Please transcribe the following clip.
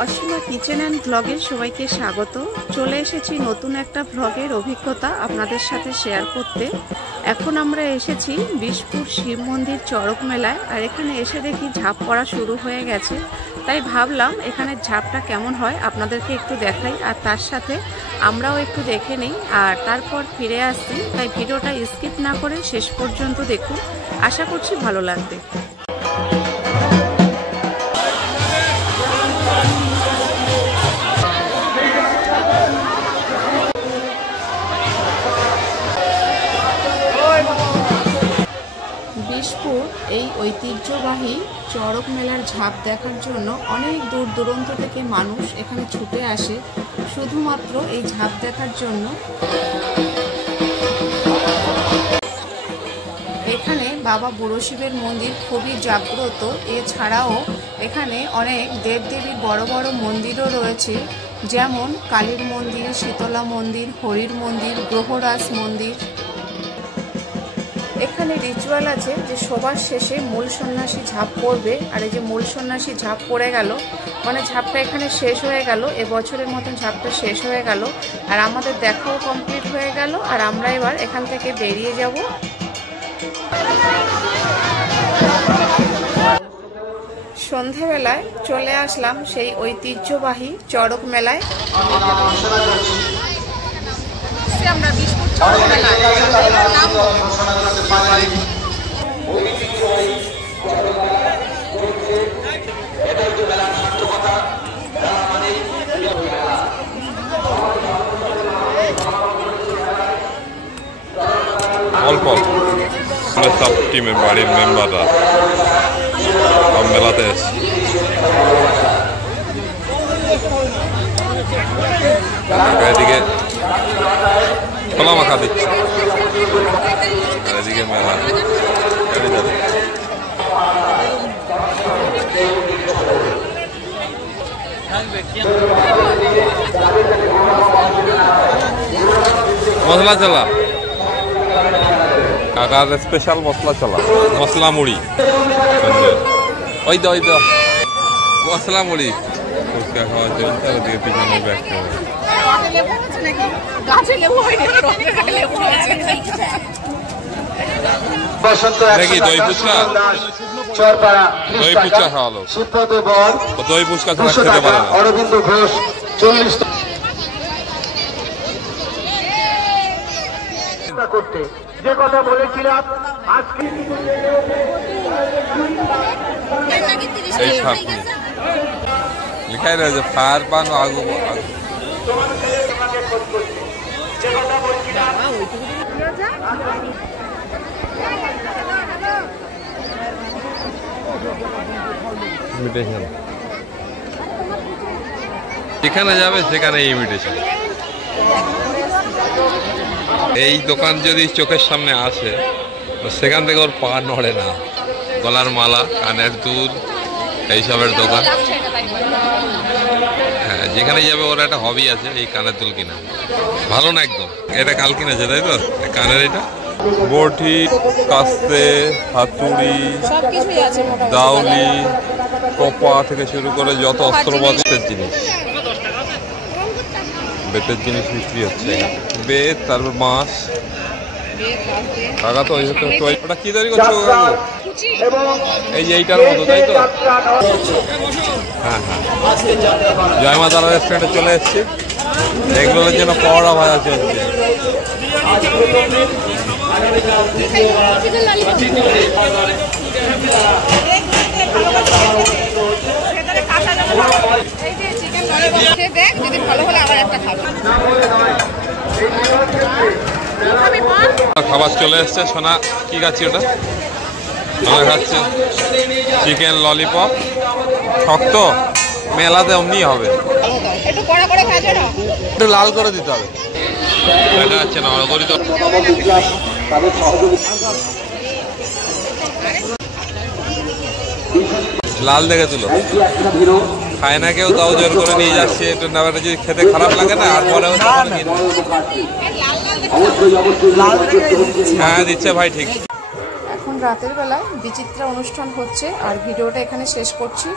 Asima kitchen and ব্লগে সবাইকে স্বাগত। চলে এসেছি নতুন একটা ব্লগের অভিজ্ঞতা আপনাদের সাথে শেয়ার করতে। এখন আমরা এসেছি বিশপুর শিব মন্দির চড়ক মেলায়, আর এখানে এসে দেখি ঝাঁপ পড়া শুরু হয়ে গেছে। তাই ভাবলাম এখানে ঝাঁপটা কেমন হয় আপনাদেরকে একটু দেখাই, আর তার সাথে আমরাও একটু দেখে নিই আর তারপর ফিরে আসছি। তাই ভিডিওটা স্কিপ না করে শেষ পর্যন্ত দেখুন, আশা করছি ভালো লাগবে। বিশপুর এই ঐতিহ্যবাহী চড়ক মেলার ঝাঁপ দেখার জন্য অনেক দূর দূরান্ত থেকে মানুষ এখানে ছুটে আসে শুধুমাত্র এই ঝাঁপ দেখার জন্য। এখানে বাবা বুড়ো শিবের মন্দির খুবই জাগ্রত। এছাড়াও এখানে অনেক দেবদেবীর বড় বড় মন্দিরও রয়েছে, যেমন কালীর মন্দির, শীতলা মন্দির, হরির মন্দির, গ্রহরাজ মন্দির। এখানে রিচুয়াল আছে যে সবার শেষে মূল সন্ন্যাসী ঝাঁপ পড়বে, আর এই যে মূল সন্ন্যাসী ঝাঁপ পড়ে গেল মানে ঝাঁপটা এখানে শেষ হয়ে গেল। এবছরের মতন ঝাঁপটা শেষ হয়ে গেল, আর আমাদের দেখাও কমপ্লিট হয়ে গেল, আর আমরা এবার এখান থেকে বেরিয়ে যাব। সন্ধ্যাবেলায় চলে আসলাম সেই ঐতিহ্যবাহী চড়ক মেলায়। আমরা বিশপুর চড়ক মেলায় অল্প সব টিমের বাড়ির মেম্বাররা মেলাতে এসেছি। এদিকে খোলা মাখা দিচ্ছে, এদিকে মেলা। মশলা চলা কাকার স্পেশাল মশলা চলা, মশলা মুড়ি। ওই তো মশলা মুড়ি ফুচকা খাওয়ার জন্য ওদিকে পিছনে ব্যাগ দেখি দই ফুচকা, দই ফুচকা খাওয়ালো। দই ফুচকা ছাড়া খেতে পারে না। অরবিন্দ ঘোষ 40 করতে যে কথা বলেছিলাম আজকে এই ছাপনি লিখাই রয়েছে ফায়ার পান আগু ইনভিটেশন। যেখানে যাবে সেখানে ইনভিটেশন। এই দোকান যদি চোখের সামনে আসে সেখান থেকে ওর পা নড়ে না। গলার মালা, কানের দুল, এইসবের দোকান। হ্যাঁ, যেখানে যাবে ওর একটা হবি আছে এই কানের দুল কিনা। ভালো না একদম। এটা কাল কিনেছে তাই তো কানের, এটা বটি, কাস্তে, হাতুড়ি, দাউলি, কপা থেকে শুরু করে যত অস্ত্রপাতের জিনিস, বেতের জিনিস বিক্রি হচ্ছে। বেত, তারপর বাঁশ। কাকা তো ওটা কি তৈরি করছো? এই যে এইটার মতো তাই তো? হ্যাঁ হ্যাঁ, জয় মা তারা রেস্টুরেন্টে চলে এসেছি। এগুলোর জন্য পরোটা ভাজা চলছে। খাবার চলে এসছে। সোনা কি খাচ্ছি? ওটা সোনা খাচ্ছে চিকেন ললিপপ। শক্ত মেলাতে অমনি হবে, একটু লাল করে দিতে হবে। এটা হচ্ছে না লাল দেখে তুলো। খায় না কেউ, তাও জোর করে নিয়ে যাচ্ছে। একটু নামাটা যদি খেতে খারাপ লাগে না আর পরেও হ্যাঁ দিচ্ছে ভাই ঠিক। এখন রাতের বেলায় বিচিত্রা অনুষ্ঠান হচ্ছে, আর ভিডিওটা এখানে শেষ করছি।